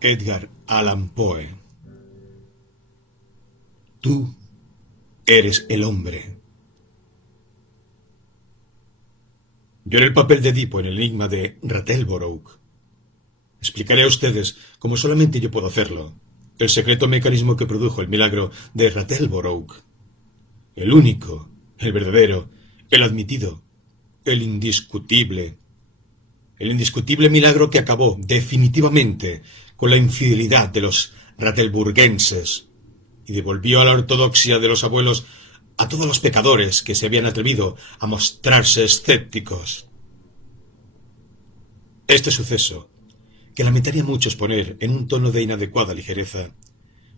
Edgar Allan Poe. Tú eres el hombre. Yo en el papel de Edipo en el enigma de Rattleborough explicaré a ustedes, como solamente yo puedo hacerlo, el secreto mecanismo que produjo el milagro de Rattleborough. El único, el verdadero, el admitido, el indiscutible milagro que acabó definitivamente con la infidelidad de los rattelburgenses y devolvió a la ortodoxia de los abuelos a todos los pecadores que se habían atrevido a mostrarse escépticos. Este suceso, que lamentaría mucho exponer en un tono de inadecuada ligereza,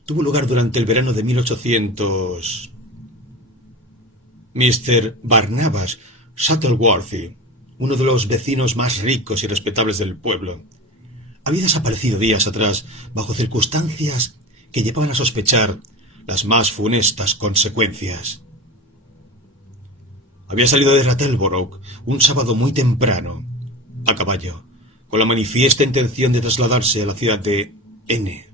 tuvo lugar durante el verano de 1800. Mr. Barnabas Shuttleworthy, uno de los vecinos más ricos y respetables del pueblo, había desaparecido días atrás bajo circunstancias que llevaban a sospechar las más funestas consecuencias. Había salido de Rattleborough un sábado muy temprano, a caballo, con la manifiesta intención de trasladarse a la ciudad de N,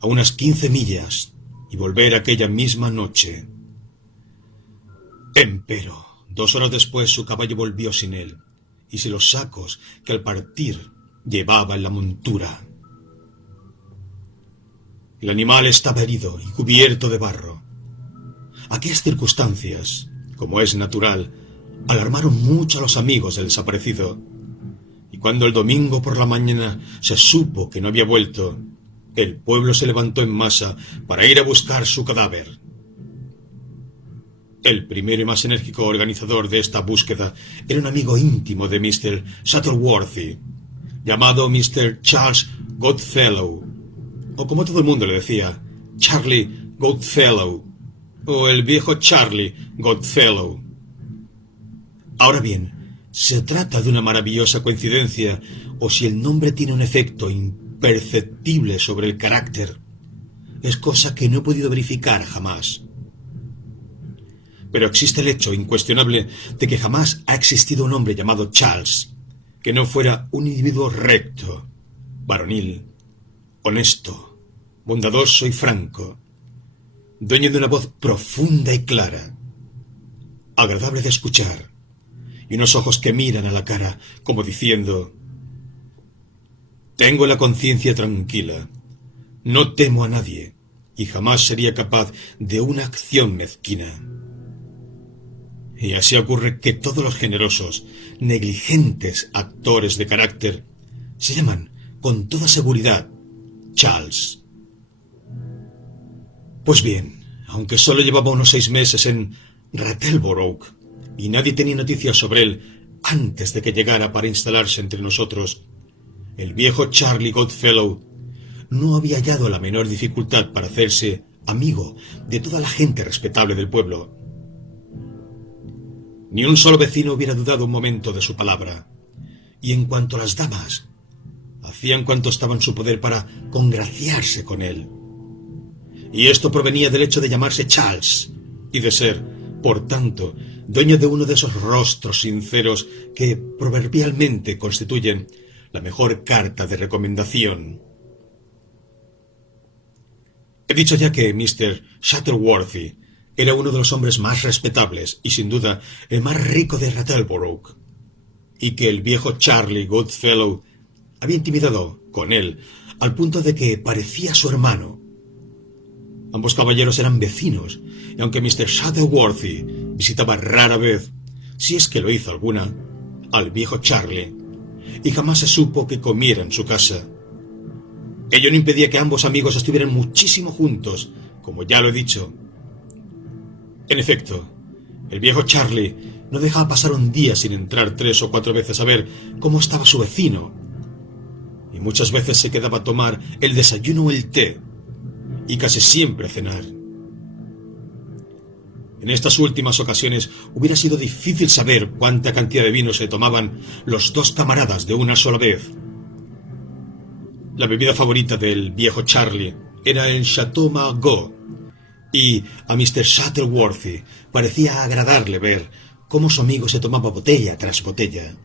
a unas 15 millas, y volver aquella misma noche. Empero, 2 horas después su caballo volvió sin él, y sin los sacos que al partir llevaba en la montura. El animal estaba herido y cubierto de barro. Aquellas circunstancias, como es natural, alarmaron mucho a los amigos del desaparecido, y cuando el domingo por la mañana se supo que no había vuelto, el pueblo se levantó en masa para ir a buscar su cadáver. El primero y más enérgico organizador de esta búsqueda era un amigo íntimo de Mr. Shuttleworthy, llamado Mr. Charles Goodfellow, o como todo el mundo le decía, Charlie Goodfellow, o el viejo Charlie Goodfellow. Ahora bien, si se trata de una maravillosa coincidencia, o si el nombre tiene un efecto imperceptible sobre el carácter, es cosa que no he podido verificar jamás. Pero existe el hecho incuestionable de que jamás ha existido un hombre llamado Charles que no fuera un individuo recto, varonil, honesto, bondadoso y franco, dueño de una voz profunda y clara, agradable de escuchar, y unos ojos que miran a la cara como diciendo: tengo la conciencia tranquila, no temo a nadie, y jamás sería capaz de una acción mezquina. Y así ocurre que todos los generosos, negligentes actores de carácter se llaman, con toda seguridad, Charles. Pues bien, aunque solo llevaba unos 6 meses en Rattleborough y nadie tenía noticias sobre él antes de que llegara para instalarse entre nosotros, el viejo Charlie Goodfellow no había hallado la menor dificultad para hacerse amigo de toda la gente respetable del pueblo. Ni un solo vecino hubiera dudado un momento de su palabra, y en cuanto a las damas, hacían cuanto estaba en su poder para congraciarse con él. Y esto provenía del hecho de llamarse Charles, y de ser, por tanto, dueño de uno de esos rostros sinceros que proverbialmente constituyen la mejor carta de recomendación. He dicho ya que Mr. Shuttleworthy era uno de los hombres más respetables y sin duda el más rico de Rattleborough, y que el viejo Charlie Goodfellow había intimidado con él al punto de que parecía su hermano. Ambos caballeros eran vecinos, y aunque Mr. Shuttleworthy visitaba rara vez, si es que lo hizo alguna, al viejo Charlie, y jamás se supo que comiera en su casa, ello no impedía que ambos amigos estuvieran muchísimo juntos, como ya lo he dicho. En efecto, el viejo Charlie no dejaba pasar un día sin entrar 3 o 4 veces a ver cómo estaba su vecino, y muchas veces se quedaba a tomar el desayuno o el té, y casi siempre a cenar. En estas últimas ocasiones hubiera sido difícil saber cuánta cantidad de vino se tomaban los 2 camaradas de una sola vez. La bebida favorita del viejo Charlie era el Chateau Margaux, y a Mr. Shuttleworthy parecía agradarle ver cómo su amigo se tomaba botella tras botella.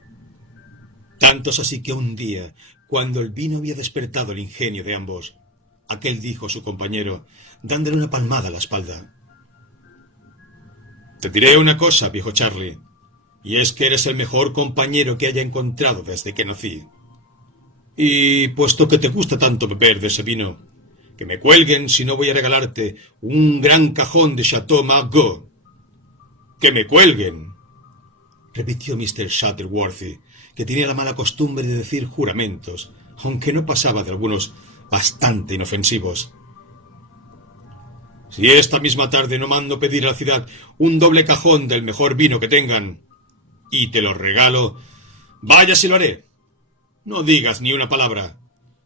Tantos así que un día, cuando el vino había despertado el ingenio de ambos, aquel dijo a su compañero, dándole una palmada a la espalda: «Te diré una cosa, viejo Charlie, y es que eres el mejor compañero que haya encontrado desde que nací. Y puesto que te gusta tanto beber de ese vino, que me cuelguen si no voy a regalarte un gran cajón de Chateau Margaux. ¡Que me cuelguen!», repitió Mr. Shuttleworthy, que tenía la mala costumbre de decir juramentos, aunque no pasaba de algunos bastante inofensivos. «Si esta misma tarde no mando pedir a la ciudad un doble cajón del mejor vino que tengan, y te lo regalo, vaya si lo haré. No digas ni una palabra.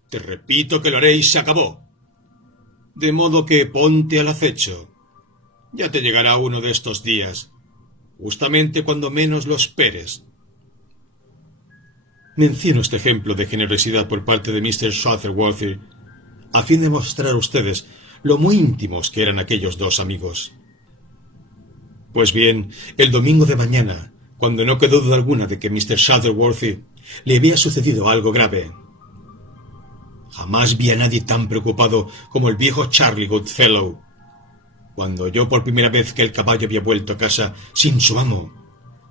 Te repito que lo haré y se acabó. De modo que ponte al acecho. Ya te llegará uno de estos días, justamente cuando menos lo esperes». Menciono este ejemplo de generosidad por parte de Mr. Shuttleworthy a fin de mostrar a ustedes lo muy íntimos que eran aquellos dos amigos. Pues bien, el domingo de mañana, cuando no quedó duda alguna de que Mr. Shuttleworthy le había sucedido algo grave, jamás vi a nadie tan preocupado como el viejo Charlie Goodfellow, cuando oyó por primera vez que el caballo había vuelto a casa sin su amo,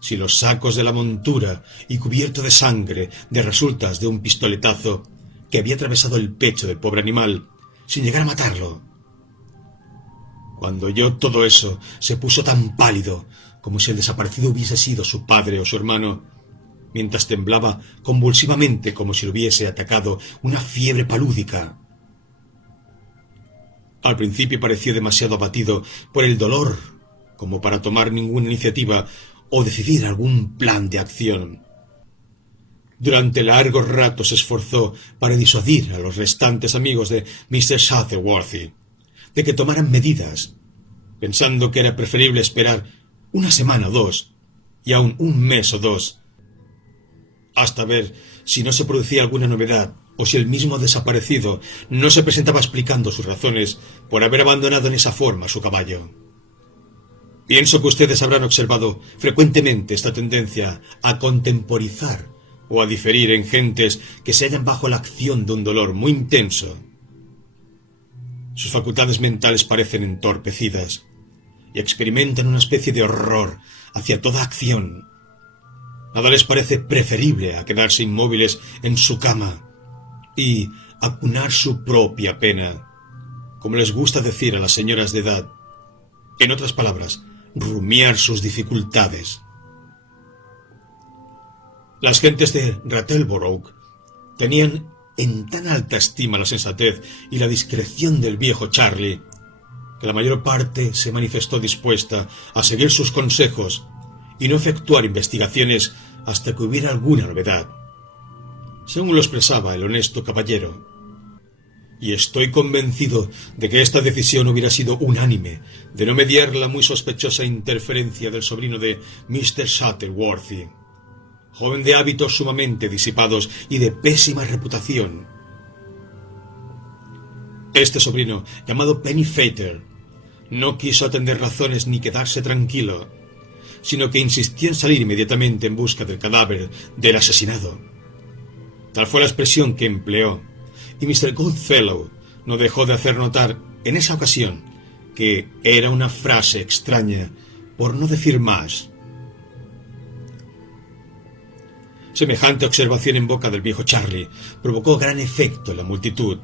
sin los sacos de la montura y cubierto de sangre de resultas de un pistoletazo que había atravesado el pecho del pobre animal, sin llegar a matarlo. Cuando oyó todo eso, se puso tan pálido como si el desaparecido hubiese sido su padre o su hermano, mientras temblaba convulsivamente como si lo hubiese atacado una fiebre palúdica. Al principio pareció demasiado abatido por el dolor como para tomar ninguna iniciativa o decidir algún plan de acción. Durante largo rato se esforzó para disuadir a los restantes amigos de Mr. Shuttleworthy de que tomaran medidas, pensando que era preferible esperar una semana o dos, y aun un mes o dos, hasta ver si no se producía alguna novedad o si el mismo desaparecido no se presentaba explicando sus razones por haber abandonado en esa forma su caballo. Pienso que ustedes habrán observado frecuentemente esta tendencia a contemporizar o a diferir en gentes que se hallan bajo la acción de un dolor muy intenso. Sus facultades mentales parecen entorpecidas y experimentan una especie de horror hacia toda acción. Nada les parece preferible a quedarse inmóviles en su cama y acunar su propia pena, como les gusta decir a las señoras de edad. En otras palabras, rumiar sus dificultades. Las gentes de Rattleborough tenían en tan alta estima la sensatez y la discreción del viejo Charlie, que la mayor parte se manifestó dispuesta a seguir sus consejos y no efectuar investigaciones hasta que hubiera alguna novedad, según lo expresaba el honesto caballero. Y estoy convencido de que esta decisión hubiera sido unánime, de no mediar la muy sospechosa interferencia del sobrino de Mr. Shuttleworthy, joven de hábitos sumamente disipados y de pésima reputación. Este sobrino, llamado Pennyfeather, no quiso atender razones ni quedarse tranquilo, sino que insistió en salir inmediatamente en busca del cadáver del asesinado. Tal fue la expresión que empleó, y Mr. Goodfellow no dejó de hacer notar en esa ocasión que era una frase extraña, por no decir más. Semejante observación en boca del viejo Charlie provocó gran efecto en la multitud,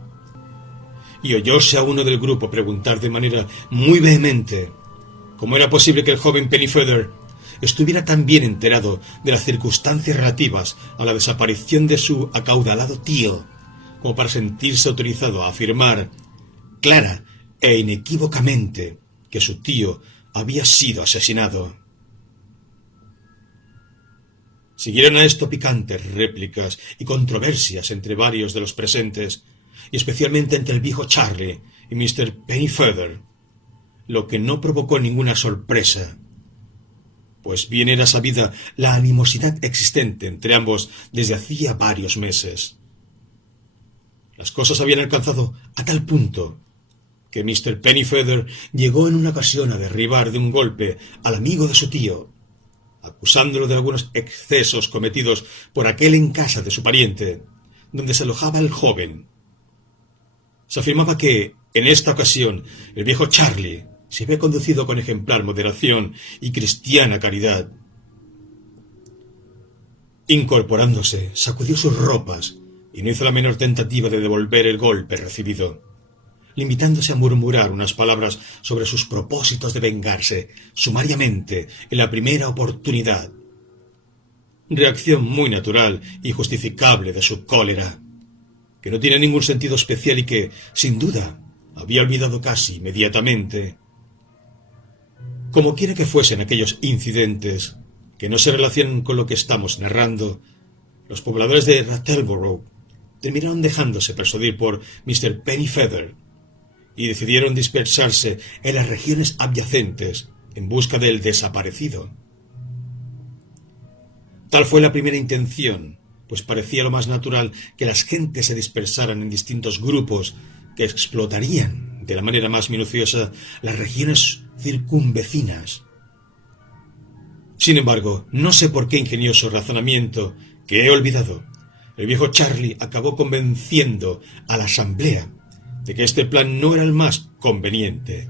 y oyóse a uno del grupo preguntar de manera muy vehemente cómo era posible que el joven Pennyfeather estuviera tan bien enterado de las circunstancias relativas a la desaparición de su acaudalado tío, como para sentirse autorizado a afirmar clara e inequívocamente que su tío había sido asesinado. Siguieron a esto picantes réplicas y controversias entre varios de los presentes, y especialmente entre el viejo Charlie y Mr. Pennyfeather, lo que no provocó ninguna sorpresa, pues bien era sabida la animosidad existente entre ambos desde hacía varios meses. Las cosas habían alcanzado a tal punto que Mr. Pennyfeather llegó en una ocasión a derribar de un golpe al amigo de su tío, acusándolo de algunos excesos cometidos por aquel en casa de su pariente, donde se alojaba el joven. Se afirmaba que, en esta ocasión, el viejo Charlie se había conducido con ejemplar moderación y cristiana caridad. Incorporándose, sacudió sus ropas y no hizo la menor tentativa de devolver el golpe recibido, limitándose a murmurar unas palabras sobre sus propósitos de vengarse sumariamente en la primera oportunidad. Reacción muy natural y justificable de su cólera, que no tiene ningún sentido especial y que, sin duda, había olvidado casi inmediatamente. Como quiera que fuesen aquellos incidentes que no se relacionan con lo que estamos narrando, los pobladores de Rattleborough terminaron dejándose persuadir por Mr. Pennyfeather y decidieron dispersarse en las regiones adyacentes en busca del desaparecido. Tal fue la primera intención, pues parecía lo más natural que las gentes se dispersaran en distintos grupos que explotarían de la manera más minuciosa las regiones circunvecinas. Sin embargo, no sé por qué ingenioso razonamiento que he olvidado, el viejo Charlie acabó convenciendo a la asamblea de que este plan no era el más conveniente.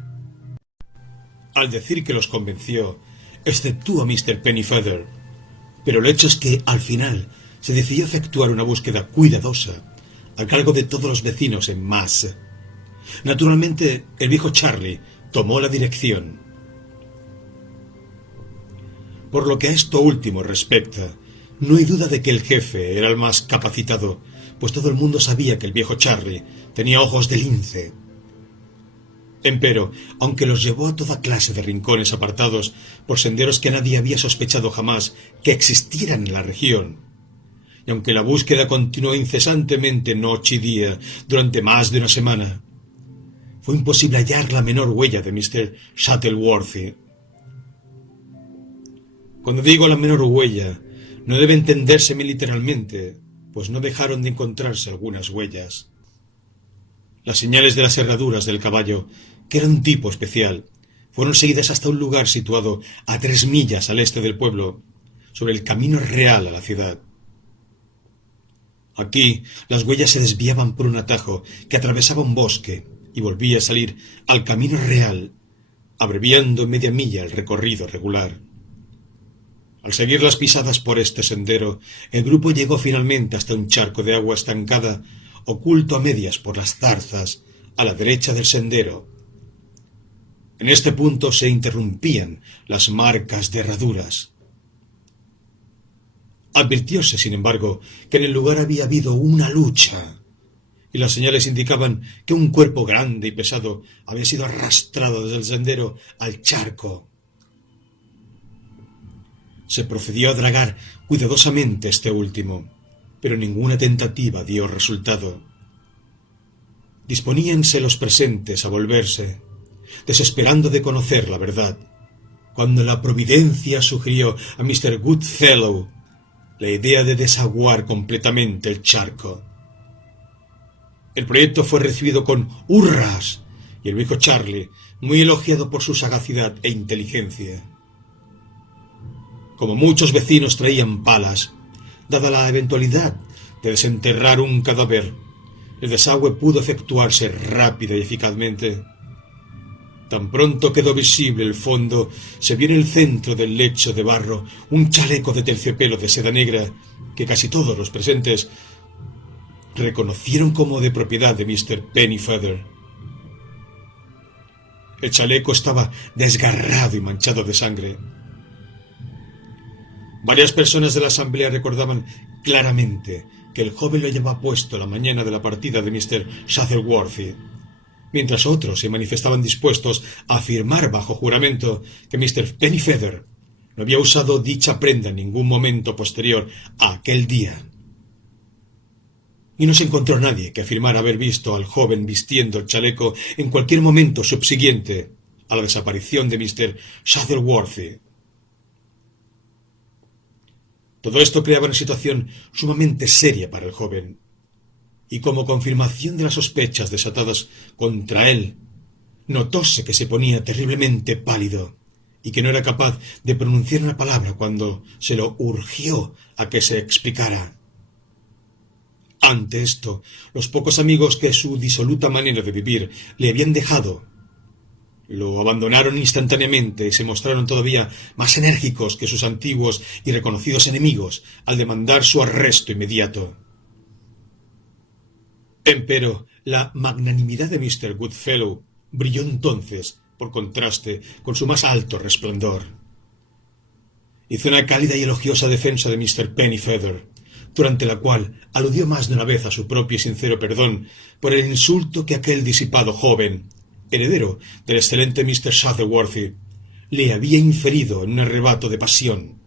Al decir que los convenció, exceptuó a Mr. Pennyfeather, pero el hecho es que, al final, se decidió efectuar una búsqueda cuidadosa a cargo de todos los vecinos en Mass. Naturalmente, el viejo Charlie tomó la dirección. Por lo que a esto último respecta, no hay duda de que el jefe era el más capacitado, pues todo el mundo sabía que el viejo Charlie tenía ojos de lince. Empero, aunque los llevó a toda clase de rincones apartados por senderos que nadie había sospechado jamás que existieran en la región, y aunque la búsqueda continuó incesantemente noche y día durante más de una semana, fue imposible hallar la menor huella de Mr. Shuttleworthy. Cuando digo la menor huella, no debe entendérseme literalmente, pues no dejaron de encontrarse algunas huellas. Las señales de las herraduras del caballo, que era un tipo especial, fueron seguidas hasta un lugar situado a 3 millas al este del pueblo, sobre el camino real a la ciudad. Aquí las huellas se desviaban por un atajo que atravesaba un bosque y volvía a salir al camino real, abreviando media milla el recorrido regular. Al seguir las pisadas por este sendero, el grupo llegó finalmente hasta un charco de agua estancada, oculto a medias por las zarzas, a la derecha del sendero. En este punto se interrumpían las marcas de herraduras. Advirtióse, sin embargo, que en el lugar había habido una lucha, y las señales indicaban que un cuerpo grande y pesado había sido arrastrado desde el sendero al charco. Se procedió a dragar cuidadosamente este último, pero ninguna tentativa dio resultado. Disponíanse los presentes a volverse, desesperando de conocer la verdad, cuando la providencia sugirió a Mr. Goodfellow la idea de desaguar completamente el charco. El proyecto fue recibido con hurras, y el viejo Charlie, muy elogiado por su sagacidad e inteligencia. Como muchos vecinos traían palas, dada la eventualidad de desenterrar un cadáver, el desagüe pudo efectuarse rápida y eficazmente. Tan pronto quedó visible el fondo, se vio en el centro del lecho de barro un chaleco de terciopelo de seda negra que casi todos los presentes reconocieron como de propiedad de Mr. Pennyfeather. El chaleco estaba desgarrado y manchado de sangre. Varias personas de la asamblea recordaban claramente que el joven lo llevaba puesto la mañana de la partida de Mr. Shuttleworthy, mientras otros se manifestaban dispuestos a afirmar bajo juramento que Mr. Pennyfeather no había usado dicha prenda en ningún momento posterior a aquel día. Y no se encontró nadie que afirmara haber visto al joven vistiendo el chaleco en cualquier momento subsiguiente a la desaparición de Mr. Shuttleworthy. Todo esto creaba una situación sumamente seria para el joven, y como confirmación de las sospechas desatadas contra él, notóse que se ponía terriblemente pálido y que no era capaz de pronunciar una palabra cuando se lo urgió a que se explicara. Ante esto, los pocos amigos que su disoluta manera de vivir le habían dejado lo abandonaron instantáneamente y se mostraron todavía más enérgicos que sus antiguos y reconocidos enemigos al demandar su arresto inmediato. Empero, la magnanimidad de Mr. Goodfellow brilló entonces, por contraste, con su más alto resplandor. Hizo una cálida y elogiosa defensa de Mr. Pennyfeather, durante la cual aludió más de una vez a su propio y sincero perdón por el insulto que aquel disipado joven, heredero del excelente Mr. Shuttleworthy, le había inferido en un arrebato de pasión.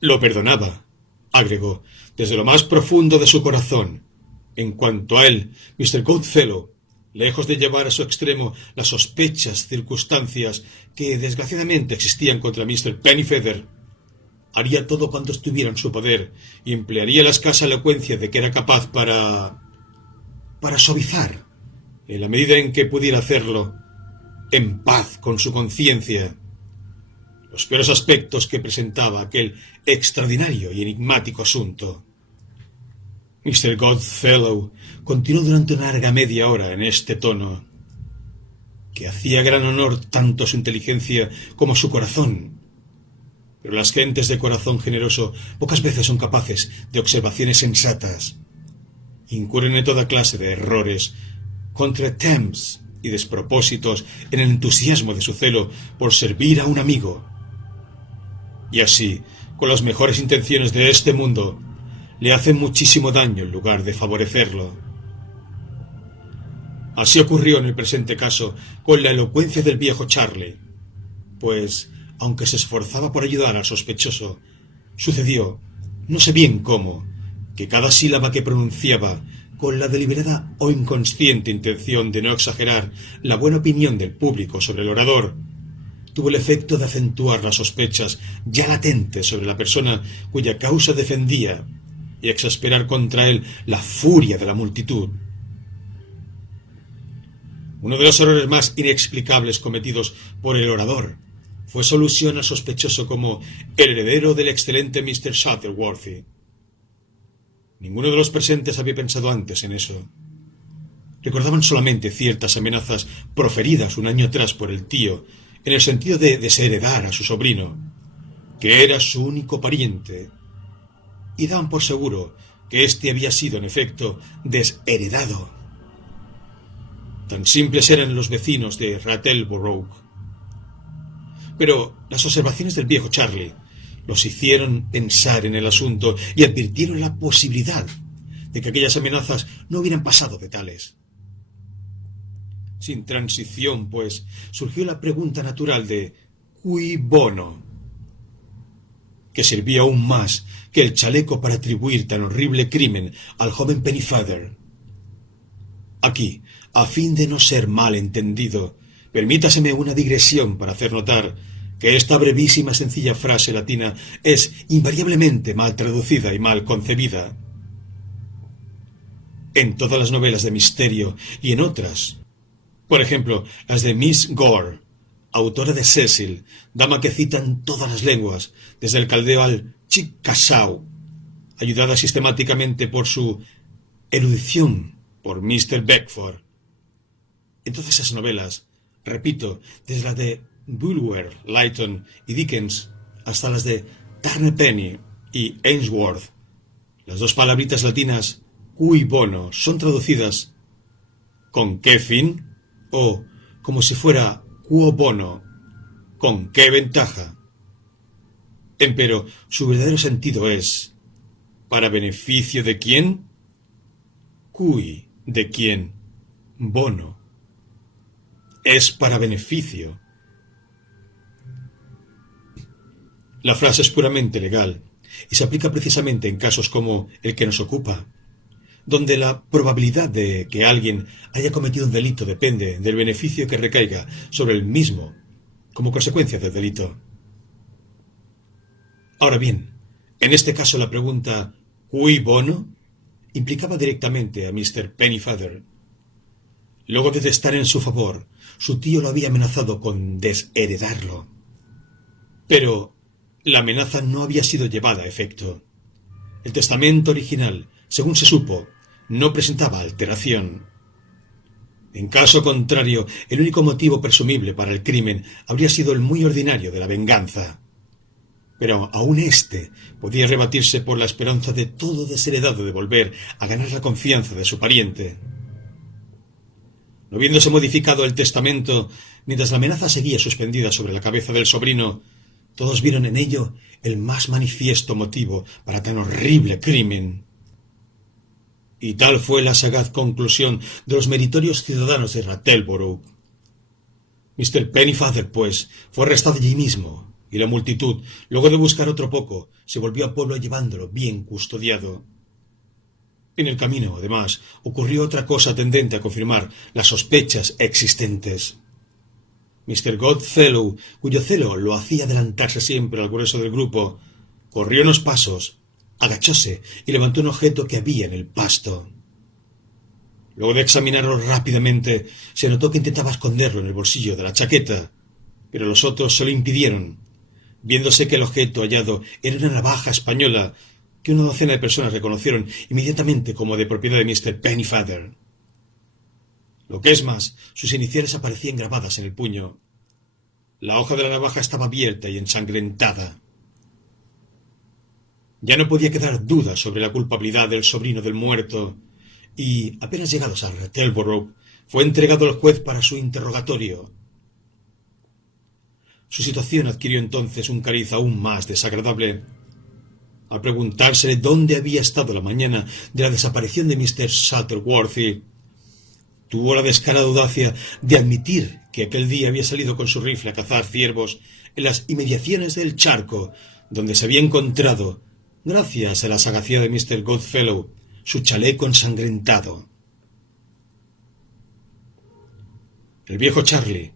Lo perdonaba, agregó, desde lo más profundo de su corazón. En cuanto a él, Mr. Goodfellow, lejos de llevar a su extremo las sospechas circunstancias que desgraciadamente existían contra Mr. Pennyfeather, haría todo cuanto estuviera en su poder y emplearía la escasa elocuencia de que era capaz para suavizar, en la medida en que pudiera hacerlo, en paz con su conciencia, los peores aspectos que presentaba aquel extraordinario y enigmático asunto. Mr. Goodfellow continuó durante una larga media hora en este tono, que hacía gran honor tanto a su inteligencia como a su corazón. Pero las gentes de corazón generoso pocas veces son capaces de observaciones sensatas. Incurren en toda clase de errores, contretemps y despropósitos en el entusiasmo de su celo por servir a un amigo. Y así, con las mejores intenciones de este mundo, le hacen muchísimo daño en lugar de favorecerlo. Así ocurrió en el presente caso con la elocuencia del viejo Charlie, pues, aunque se esforzaba por ayudar al sospechoso, sucedió, no sé bien cómo, que cada sílaba que pronunciaba, con la deliberada o inconsciente intención de no exagerar la buena opinión del público sobre el orador, tuvo el efecto de acentuar las sospechas ya latentes sobre la persona cuya causa defendía y exasperar contra él la furia de la multitud. Uno de los errores más inexplicables cometidos por el orador fue su alusión al sospechoso como el heredero del excelente Mr. Shuttleworthy. Ninguno de los presentes había pensado antes en eso. Recordaban solamente ciertas amenazas proferidas un año atrás por el tío, en el sentido de desheredar a su sobrino, que era su único pariente, y daban por seguro que éste había sido, en efecto, desheredado. Tan simples eran los vecinos de Rattleborough. Pero las observaciones del viejo Charlie los hicieron pensar en el asunto y advirtieron la posibilidad de que aquellas amenazas no hubieran pasado de tales. Sin transición, pues, surgió la pregunta natural de «cui bono?», que sirvió aún más que el chaleco para atribuir tan horrible crimen al joven Pennyfeather. Aquí, a fin de no ser mal entendido, permítaseme una digresión para hacer notar que esta brevísima sencilla frase latina es invariablemente mal traducida y mal concebida. En todas las novelas de misterio y en otras, por ejemplo, las de Miss Gore, autora de Cecil, dama que cita en todas las lenguas, desde el caldeo al Chickasaw, ayudada sistemáticamente por su erudición por Mr. Beckford. En todas esas novelas, repito, desde las de Bulwer, Lytton y Dickens hasta las de Turner Penny y Ainsworth, las dos palabritas latinas cui bono son traducidas ¿con qué fin? O como si fuera quo bono, ¿con qué ventaja? Empero su verdadero sentido es ¿para beneficio de quién? Cui, ¿de quién? Bono. Es para beneficio. La frase es puramente legal y se aplica precisamente en casos como el que nos ocupa, donde la probabilidad de que alguien haya cometido un delito depende del beneficio que recaiga sobre el mismo como consecuencia del delito. Ahora bien, en este caso la pregunta «cui bono?» implicaba directamente a Mr. Pennyfeather. Luego de testar en su favor, su tío lo había amenazado con desheredarlo. Pero la amenaza no había sido llevada a efecto. El testamento original, según se supo, no presentaba alteración. En caso contrario, el único motivo presumible para el crimen habría sido el muy ordinario de la venganza. Pero aún éste podía rebatirse por la esperanza de todo desheredado de volver a ganar la confianza de su pariente. No viéndose modificado el testamento, mientras la amenaza seguía suspendida sobre la cabeza del sobrino, todos vieron en ello el más manifiesto motivo para tan horrible crimen. Y tal fue la sagaz conclusión de los meritorios ciudadanos de Rattleborough. Mr. Pennyfather, pues, fue arrestado allí mismo, y la multitud, luego de buscar otro poco, se volvió al pueblo llevándolo bien custodiado. En el camino, además, ocurrió otra cosa tendente a confirmar las sospechas existentes. Mr. Goodfellow, cuyo celo lo hacía adelantarse siempre al grueso del grupo, corrió unos pasos, agachóse y levantó un objeto que había en el pasto. Luego de examinarlo rápidamente, se notó que intentaba esconderlo en el bolsillo de la chaqueta, pero los otros se lo impidieron, viéndose que el objeto hallado era una navaja española que una docena de personas reconocieron inmediatamente como de propiedad de Mr. Pennyfather. Lo que es más, sus iniciales aparecían grabadas en el puño. La hoja de la navaja estaba abierta y ensangrentada. Ya no podía quedar duda sobre la culpabilidad del sobrino del muerto, y, apenas llegados a Rattleborough, fue entregado al juez para su interrogatorio. Su situación adquirió entonces un cariz aún más desagradable. Al preguntársele dónde había estado la mañana de la desaparición de Mr. Shuttleworthy, tuvo la descarada audacia de admitir que aquel día había salido con su rifle a cazar ciervos en las inmediaciones del charco, donde se había encontrado, gracias a la sagacidad de Mr. Goodfellow, su chaleco ensangrentado. El viejo Charlie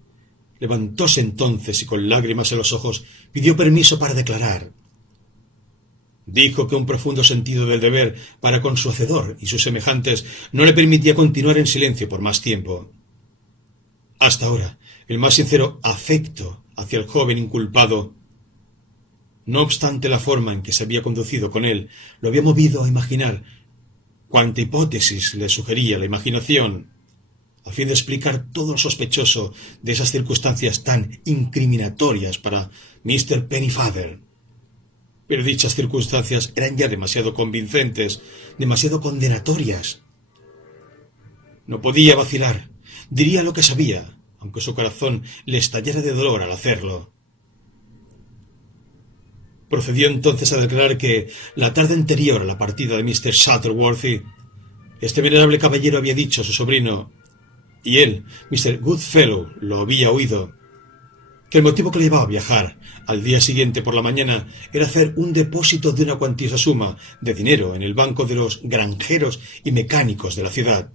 levantóse entonces y con lágrimas en los ojos pidió permiso para declarar. Dijo que un profundo sentido del deber para con su hacedor y sus semejantes no le permitía continuar en silencio por más tiempo. Hasta ahora, el más sincero afecto hacia el joven inculpado, no obstante la forma en que se había conducido con él, lo había movido a imaginar cuanta hipótesis le sugería la imaginación, a fin de explicar todo lo sospechoso de esas circunstancias tan incriminatorias para Mr. Pennyfather. Pero dichas circunstancias eran ya demasiado convincentes, demasiado condenatorias. No podía vacilar, diría lo que sabía, aunque su corazón le estallara de dolor al hacerlo. Procedió entonces a declarar que, la tarde anterior a la partida de Mr. Shuttleworthy, este venerable caballero había dicho a su sobrino, y él, Mr. Goodfellow, lo había oído, que el motivo que le llevaba a viajar al día siguiente por la mañana era hacer un depósito de una cuantiosa suma de dinero en el banco de los granjeros y mecánicos de la ciudad.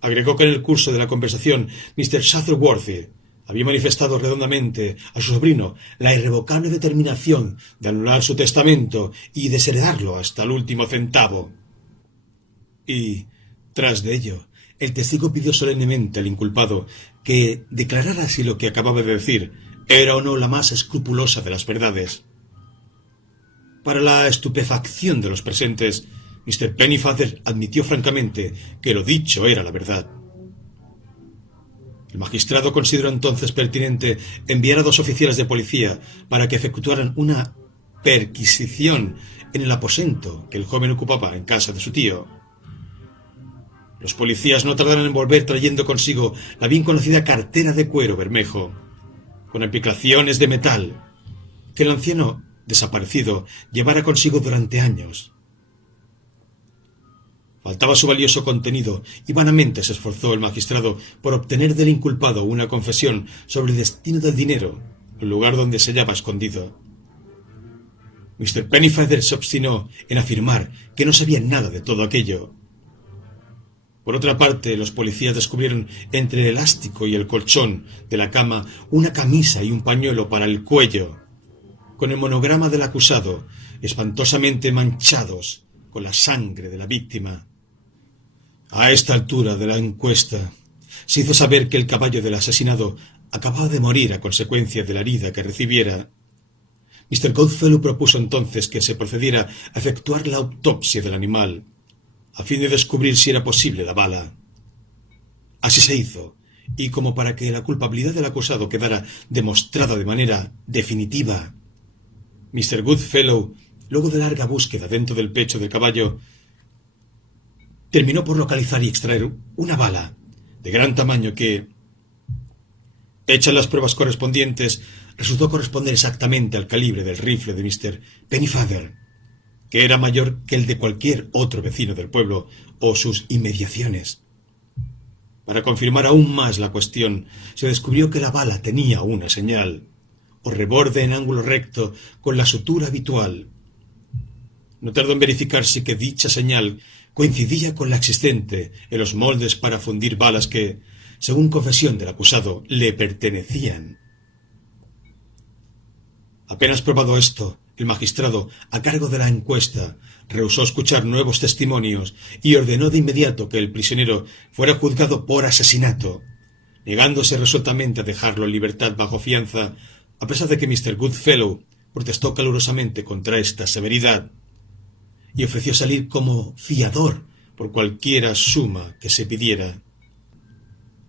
Agregó que en el curso de la conversación Mr. Shuttleworthy había manifestado redondamente a su sobrino la irrevocable determinación de anular su testamento y desheredarlo hasta el último centavo. Y, tras de ello, el testigo pidió solemnemente al inculpado que declarara si lo que acababa de decir era o no la más escrupulosa de las verdades. Para la estupefacción de los presentes, Mr. Pennyfather admitió francamente que lo dicho era la verdad. El magistrado consideró entonces pertinente enviar a 2 oficiales de policía para que efectuaran una perquisición en el aposento que el joven ocupaba en casa de su tío. Los policías no tardaron en volver trayendo consigo la bien conocida cartera de cuero bermejo, con aplicaciones de metal, que el anciano desaparecido llevara consigo durante años. Faltaba su valioso contenido y vanamente se esforzó el magistrado por obtener del inculpado una confesión sobre el destino del dinero, el lugar donde se hallaba escondido. Mr. Pennyfather se obstinó en afirmar que no sabía nada de todo aquello. Por otra parte, los policías descubrieron entre el elástico y el colchón de la cama una camisa y un pañuelo para el cuello, con el monograma del acusado, espantosamente manchados con la sangre de la víctima. A esta altura de la encuesta, se hizo saber que el caballo del asesinado acababa de morir a consecuencia de la herida que recibiera. Mr. Goodfellow propuso entonces que se procediera a efectuar la autopsia del animal, a fin de descubrir si era posible la bala. Así se hizo, y como para que la culpabilidad del acusado quedara demostrada de manera definitiva, Mr. Goodfellow, luego de larga búsqueda dentro del pecho del caballo, terminó por localizar y extraer una bala de gran tamaño que, hechas las pruebas correspondientes, resultó corresponder exactamente al calibre del rifle de Mr. Pennyfather, que era mayor que el de cualquier otro vecino del pueblo o sus inmediaciones. Para confirmar aún más la cuestión, se descubrió que la bala tenía una señal, o reborde en ángulo recto con la sutura habitual. No tardó en verificarse que dicha señal coincidía con la existente en los moldes para fundir balas que, según confesión del acusado, le pertenecían. Apenas probado esto, el magistrado, a cargo de la encuesta, rehusó escuchar nuevos testimonios y ordenó de inmediato que el prisionero fuera juzgado por asesinato, negándose resueltamente a dejarlo en libertad bajo fianza, a pesar de que Mr. Goodfellow protestó calurosamente contra esta severidad y ofreció salir como fiador por cualquiera suma que se pidiera.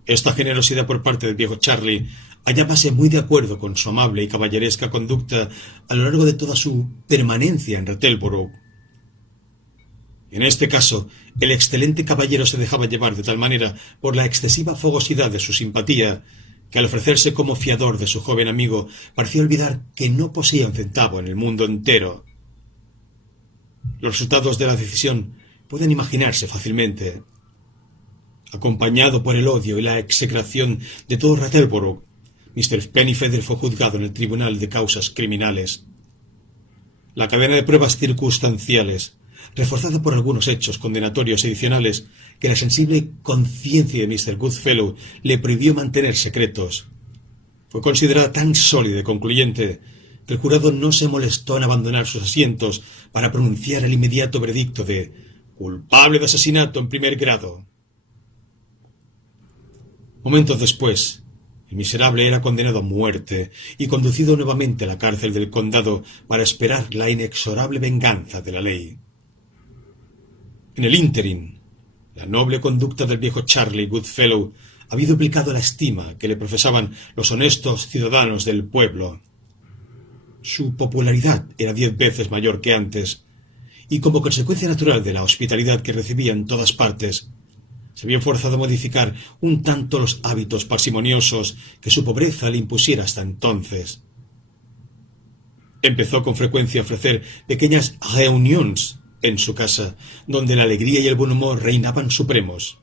Esta generosidad por parte del viejo Charlie hallábase muy de acuerdo con su amable y caballeresca conducta a lo largo de toda su permanencia en Rattleborough. En este caso, el excelente caballero se dejaba llevar de tal manera por la excesiva fogosidad de su simpatía, que al ofrecerse como fiador de su joven amigo parecía olvidar que no poseía un centavo en el mundo entero. Los resultados de la decisión pueden imaginarse fácilmente. Acompañado por el odio y la execración de todo Rattleborough, Mr. Pennyfather fue juzgado en el Tribunal de Causas Criminales. La cadena de pruebas circunstanciales, reforzada por algunos hechos condenatorios adicionales que la sensible conciencia de Mr. Goodfellow le prohibió mantener secretos, fue considerada tan sólida y concluyente que el jurado no se molestó en abandonar sus asientos para pronunciar el inmediato veredicto de culpable de asesinato en primer grado. Momentos después, el miserable era condenado a muerte y conducido nuevamente a la cárcel del condado para esperar la inexorable venganza de la ley. En el ínterin, la noble conducta del viejo Charlie Goodfellow había duplicado la estima que le profesaban los honestos ciudadanos del pueblo. Su popularidad era 10 veces mayor que antes, y como consecuencia natural de la hospitalidad que recibía en todas partes, se vio forzado a modificar un tanto los hábitos parsimoniosos que su pobreza le impusiera hasta entonces. Empezó con frecuencia a ofrecer pequeñas reuniones en su casa, donde la alegría y el buen humor reinaban supremos.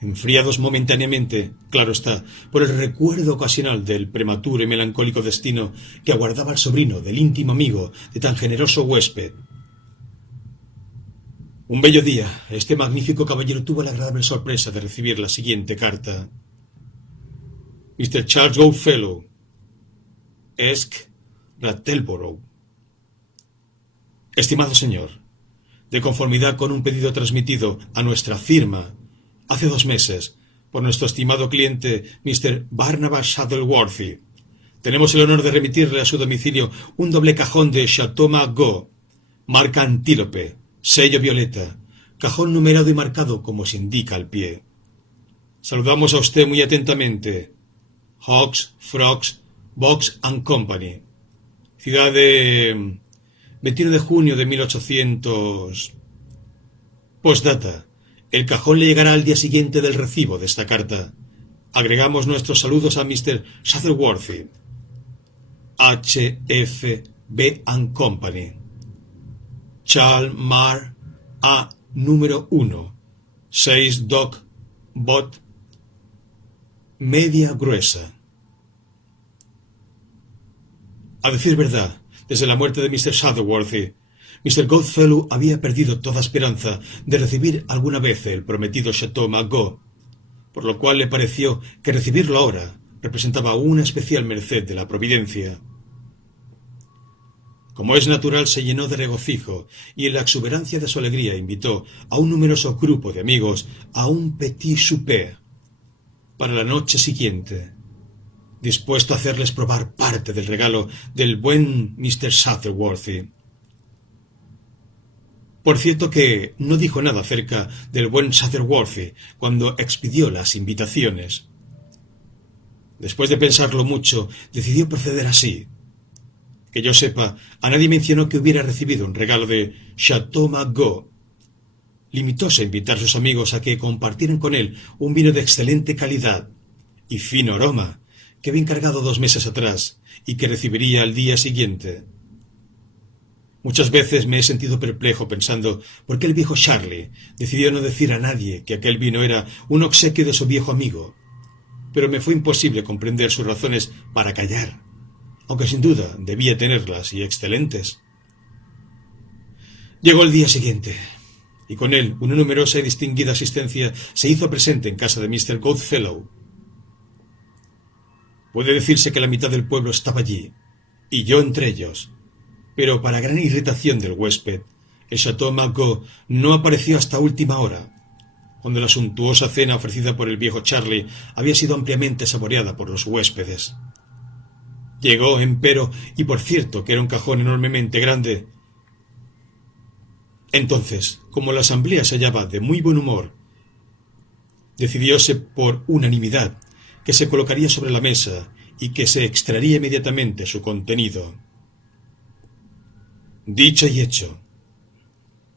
Enfriados momentáneamente, claro está, por el recuerdo ocasional del prematuro y melancólico destino que aguardaba al sobrino del íntimo amigo de tan generoso huésped. Un bello día, este magnífico caballero tuvo la agradable sorpresa de recibir la siguiente carta. Mr. Charles Goodfellow, Esc, Rattleborough. Estimado señor, de conformidad con un pedido transmitido a nuestra firma hace 2 meses por nuestro estimado cliente Mr. Barnabas Shuttleworthy, tenemos el honor de remitirle a su domicilio un doble cajón de Chateau Margaux, marca Antílope, sello violeta, cajón numerado y marcado como se indica al pie. Saludamos a usted muy atentamente. Hawks, Frogs, Box and Company. Ciudad de 21 de junio de 1800. Postdata. El cajón le llegará al día siguiente del recibo de esta carta. Agregamos nuestros saludos a Mr. Shuttleworthy. H.F.B. and Company. Charles Mar A. número 1. 6 Dock Bot. Media gruesa. A decir verdad, desde la muerte de Mr. Shuttleworthy, Mr. Goodfellow había perdido toda esperanza de recibir alguna vez el prometido Chateau Margaux, por lo cual le pareció que recibirlo ahora representaba una especial merced de la providencia. Como es natural, se llenó de regocijo y en la exuberancia de su alegría invitó a un numeroso grupo de amigos a un petit souper para la noche siguiente, dispuesto a hacerles probar parte del regalo del buen Mr. Satterworthy. Por cierto que no dijo nada acerca del buen Satterworthy cuando expidió las invitaciones. Después de pensarlo mucho, decidió proceder así. Que yo sepa, a nadie mencionó que hubiera recibido un regalo de Chateau Margaux. Limitóse a invitar a sus amigos a que compartieran con él un vino de excelente calidad y fino aroma que había encargado 2 meses atrás y que recibiría al día siguiente. Muchas veces me he sentido perplejo pensando por qué el viejo Charlie decidió no decir a nadie que aquel vino era un obsequio de su viejo amigo, pero me fue imposible comprender sus razones para callar, aunque sin duda debía tenerlas y excelentes. Llegó el día siguiente, y con él una numerosa y distinguida asistencia se hizo presente en casa de Mr. Goodfellow. Puede decirse que la mitad del pueblo estaba allí, y yo entre ellos, pero para gran irritación del huésped, el Chateau Margaux no apareció hasta última hora, cuando la suntuosa cena ofrecida por el viejo Charlie había sido ampliamente saboreada por los huéspedes. Llegó, empero, y por cierto que era un cajón enormemente grande. Entonces, como la asamblea se hallaba de muy buen humor, decidióse por unanimidad que se colocaría sobre la mesa y que se extraería inmediatamente su contenido. Dicho y hecho.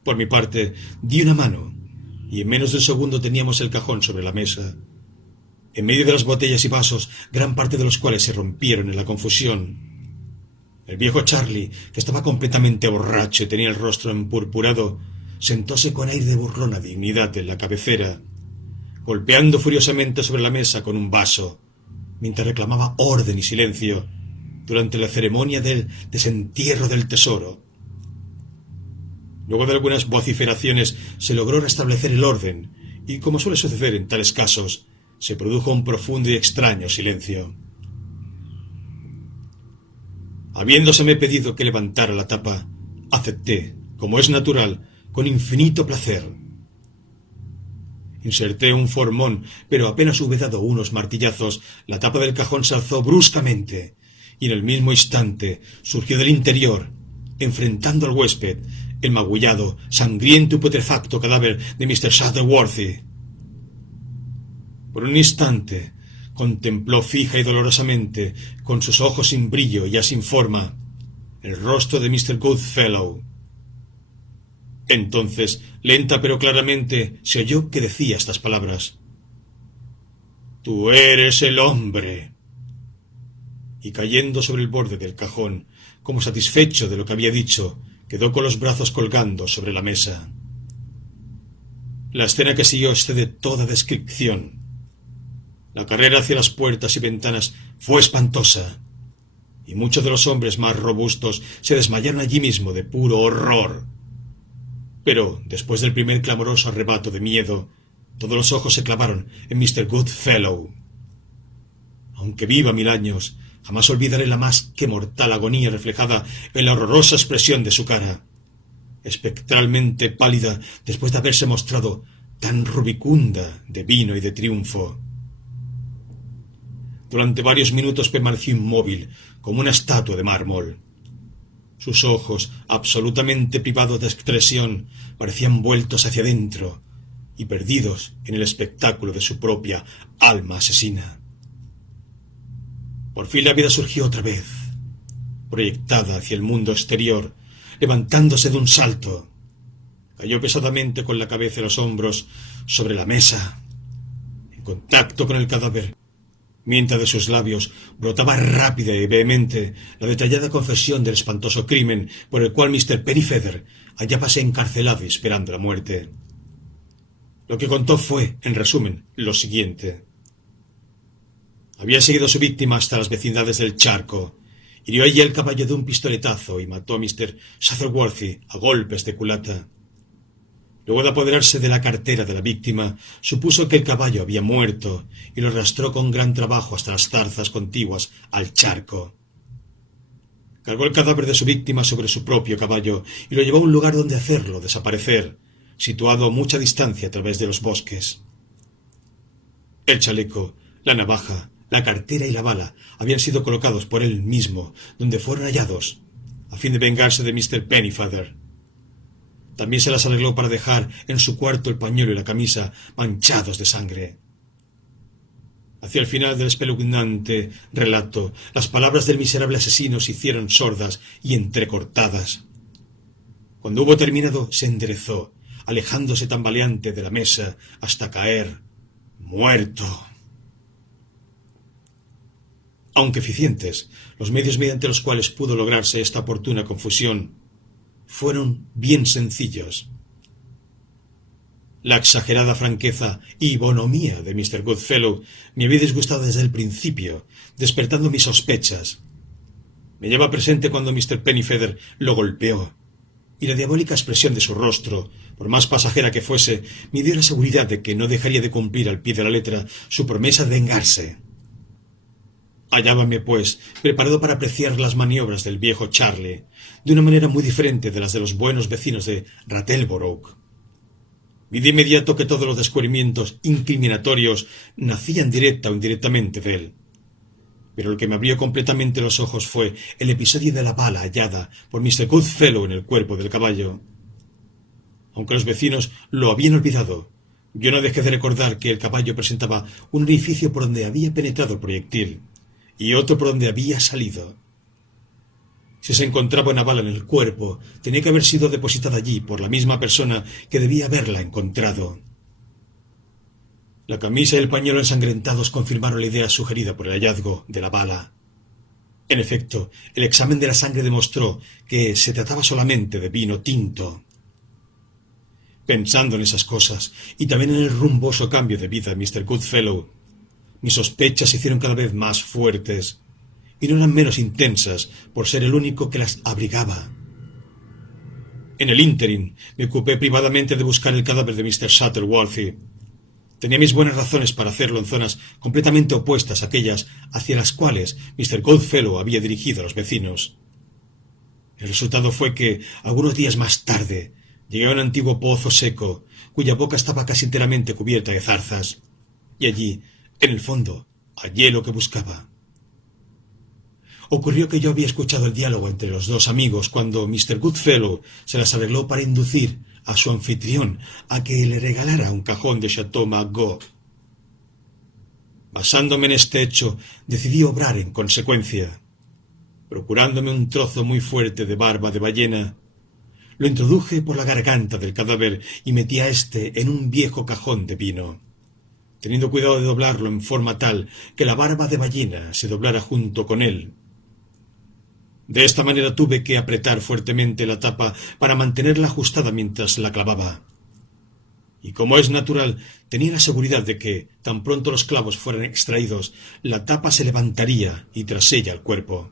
Por mi parte, di una mano, y en menos de un segundo teníamos el cajón sobre la mesa. En medio de las botellas y vasos, gran parte de los cuales se rompieron en la confusión. El viejo Charlie, que estaba completamente borracho y tenía el rostro empurpurado, sentóse con aire de burlona dignidad en la cabecera, golpeando furiosamente sobre la mesa con un vaso, mientras reclamaba orden y silencio durante la ceremonia del desentierro del tesoro. Luego de algunas vociferaciones se logró restablecer el orden y, como suele suceder en tales casos, se produjo un profundo y extraño silencio. Habiéndoseme pedido que levantara la tapa, acepté, como es natural, con infinito placer. Inserté un formón, pero apenas hube dado unos martillazos, la tapa del cajón se alzó bruscamente, y en el mismo instante surgió del interior, enfrentando al huésped, el magullado, sangriento y putrefacto cadáver de Mr. Satterworthy. Por un instante contempló fija y dolorosamente, con sus ojos sin brillo y ya sin forma, el rostro de Mr. Goodfellow. Entonces, lenta pero claramente, se oyó que decía estas palabras: «Tú eres el hombre». Y cayendo sobre el borde del cajón, como satisfecho de lo que había dicho, quedó con los brazos colgando sobre la mesa. La escena que siguió excede toda descripción. La carrera hacia las puertas y ventanas fue espantosa, y muchos de los hombres más robustos se desmayaron allí mismo de puro horror. Pero, después del primer clamoroso arrebato de miedo, todos los ojos se clavaron en Mr. Goodfellow. Aunque viva 1000 años, jamás olvidaré la más que mortal agonía reflejada en la horrorosa expresión de su cara, espectralmente pálida después de haberse mostrado tan rubicunda de vino y de triunfo. Durante varios minutos permaneció inmóvil, como una estatua de mármol. Sus ojos, absolutamente privados de expresión, parecían vueltos hacia adentro y perdidos en el espectáculo de su propia alma asesina. Por fin la vida surgió otra vez, proyectada hacia el mundo exterior, levantándose de un salto. Cayó pesadamente con la cabeza y los hombros sobre la mesa, en contacto con el cadáver, mientras de sus labios brotaba rápida y vehemente la detallada confesión del espantoso crimen por el cual Mr. Pennyfeather hallábase encarcelado y esperando la muerte. Lo que contó fue, en resumen, lo siguiente. Había seguido a su víctima hasta las vecindades del charco, hirió allí el caballo de un pistoletazo y mató a Mr. Satterworthy a golpes de culata. Luego de apoderarse de la cartera de la víctima, supuso que el caballo había muerto y lo arrastró con gran trabajo hasta las zarzas contiguas al charco. Cargó el cadáver de su víctima sobre su propio caballo y lo llevó a un lugar donde hacerlo desaparecer, situado a mucha distancia a través de los bosques. El chaleco, la navaja, la cartera y la bala habían sido colocados por él mismo donde fueron hallados, a fin de vengarse de Mr. Pennyfeather. También se las arregló para dejar en su cuarto el pañuelo y la camisa manchados de sangre. Hacia el final del espeluznante relato, las palabras del miserable asesino se hicieron sordas y entrecortadas. Cuando hubo terminado, se enderezó, alejándose tambaleante de la mesa hasta caer muerto. Aunque eficientes, los medios mediante los cuales pudo lograrse esta oportuna confusión fueron bien sencillos. La exagerada franqueza y bonomía de Mr. Goodfellow me había disgustado desde el principio, despertando mis sospechas. Me lleva presente cuando Mr. Pennyfeather lo golpeó, y la diabólica expresión de su rostro, por más pasajera que fuese, me dio la seguridad de que no dejaría de cumplir al pie de la letra su promesa de vengarse. Hallábame, pues, preparado para apreciar las maniobras del viejo Charlie, de una manera muy diferente de las de los buenos vecinos de Rattleborough. Vi de inmediato que todos los descubrimientos incriminatorios nacían directa o indirectamente de él. Pero el que me abrió completamente los ojos fue el episodio de la bala hallada por Mr. Goodfellow en el cuerpo del caballo. Aunque los vecinos lo habían olvidado, yo no dejé de recordar que el caballo presentaba un orificio por donde había penetrado el proyectil y otro por donde había salido. Si se encontraba una bala en el cuerpo, tenía que haber sido depositada allí por la misma persona que debía haberla encontrado. La camisa y el pañuelo ensangrentados confirmaron la idea sugerida por el hallazgo de la bala. En efecto, el examen de la sangre demostró que se trataba solamente de vino tinto. Pensando en esas cosas, y también en el rumboso cambio de vida de Mr. Goodfellow, mis sospechas se hicieron cada vez más fuertes, y no eran menos intensas por ser el único que las abrigaba. En el ínterin me ocupé privadamente de buscar el cadáver de Mr. Shuttleworthy. Tenía mis buenas razones para hacerlo en zonas completamente opuestas a aquellas hacia las cuales Mr. Goodfellow había dirigido a los vecinos. El resultado fue que, algunos días más tarde, llegué a un antiguo pozo seco, cuya boca estaba casi enteramente cubierta de zarzas, y allí, en el fondo, hallé lo que buscaba. Ocurrió que yo había escuchado el diálogo entre los dos amigos cuando Mr. Goodfellow se las arregló para inducir a su anfitrión a que le regalara un cajón de Chateau Margaux. Basándome en este hecho, decidí obrar en consecuencia. Procurándome un trozo muy fuerte de barba de ballena, lo introduje por la garganta del cadáver y metí a éste en un viejo cajón de vino, teniendo cuidado de doblarlo en forma tal que la barba de ballena se doblara junto con él. De esta manera tuve que apretar fuertemente la tapa para mantenerla ajustada mientras la clavaba. Y como es natural, tenía la seguridad de que, tan pronto los clavos fueran extraídos, la tapa se levantaría y tras ella el cuerpo.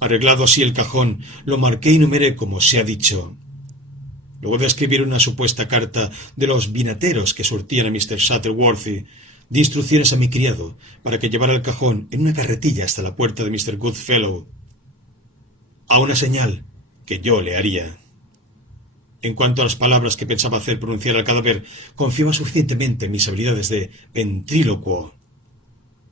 Arreglado así el cajón, lo marqué y numeré como se ha dicho. Luego de escribir una supuesta carta de los vinateros que surtían a Mr. Shuttleworthy, di instrucciones a mi criado para que llevara el cajón en una carretilla hasta la puerta de Mr. Goodfellow, a una señal que yo le haría. En cuanto a las palabras que pensaba hacer pronunciar al cadáver, confiaba suficientemente en mis habilidades de ventrílocuo,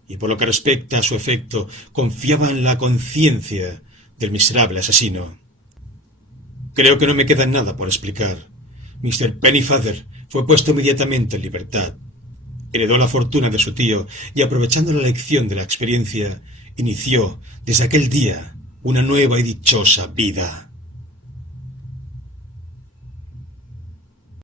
y por lo que respecta a su efecto, confiaba en la conciencia del miserable asesino. Creo que no me queda nada por explicar. Mr. Pennyfeather fue puesto inmediatamente en libertad. Heredó la fortuna de su tío y, aprovechando la lección de la experiencia, inició, desde aquel día, una nueva y dichosa vida.